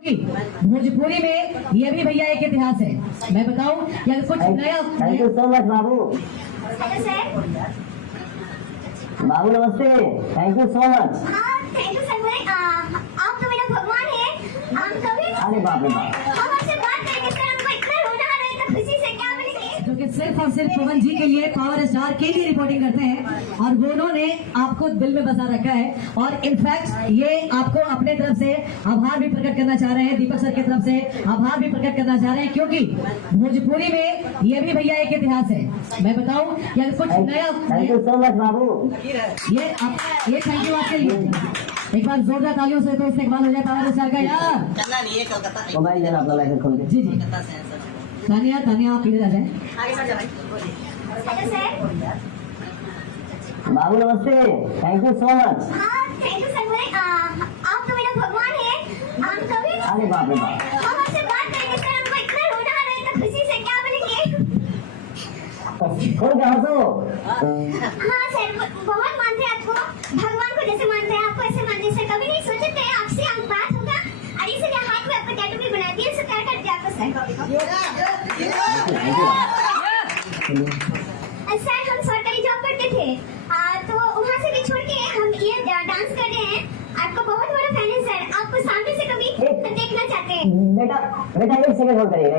भोजपुरी में ये भी भैया एक इतिहास है। मैं बताऊं कि अगर कुछ नया। थैंक यू सो मच बाबू। Hello sir. बाबू नमस्ते। Thank you so much. Thank you sir. आप तो मेरा भगवान है। आप कभी अरे बाप रे बाप। हम आपसे बात करेंगे सर। हमको इतना रोना आ रहा है तो खुशी से क्या बोलेंगे। जो कि सिर्फ और सिर्फ पवन जी के लिए पावर स्टार के लिए रिपोर्टिंग करते हैं और वो उन्होंने आपको दिल में बसा रखा है और इनफैक्ट ये आपको अपने तरफ से आभार भी प्रकट करना चाह रहे हैं। दीपक सर की तरफ से आभार भी प्रकट करना चाह रहे हैं क्योंकि भोजपुरी में ये भी भैया एक इतिहास है। मैं बताऊं कि अगर कुछ नया। थैंक यू सो मच बाबू। ये थैंक यू आपके लिए। एक बार जोरदार तालियों से तो इस्तेमाल हो जाए पावर स्टार का यार। मोबाइल जरा अपना लाइसेंस खोल के। जी जी तानिया आप इधर आ जाए। Hello sir. बाबू नमस्ते। Thank you so much. Thank you sir. आप तो मेरा भगवान है। आप कभी अरे बाप रे बाप। हम आपसे बात करेंगे सर। हमको इतना रोना आ रहा है तो खुशी से क्या बोलेंगे। खोल के हंसो। हाँ सर बहुत मानते हैं आपको। भगवान को जैसे मानते हैं आपको ऐसे मानते हैं सर। कभी नहीं सोचे थे आपसे हम बात होगा और इसीलिए हाथ में आपका टैटू भी बना दिया। प्यार कर दिया आपको सर। सर हम सरकारी जॉब करते थे तो वहाँ से भी छोड़ के हम ये डांस कर रहे हैं। आपको बहुत बड़ा फैन है सर। आपको सामने से कभी देखना चाहते हैं। बेटा एक सेकंड होल्ड करिए।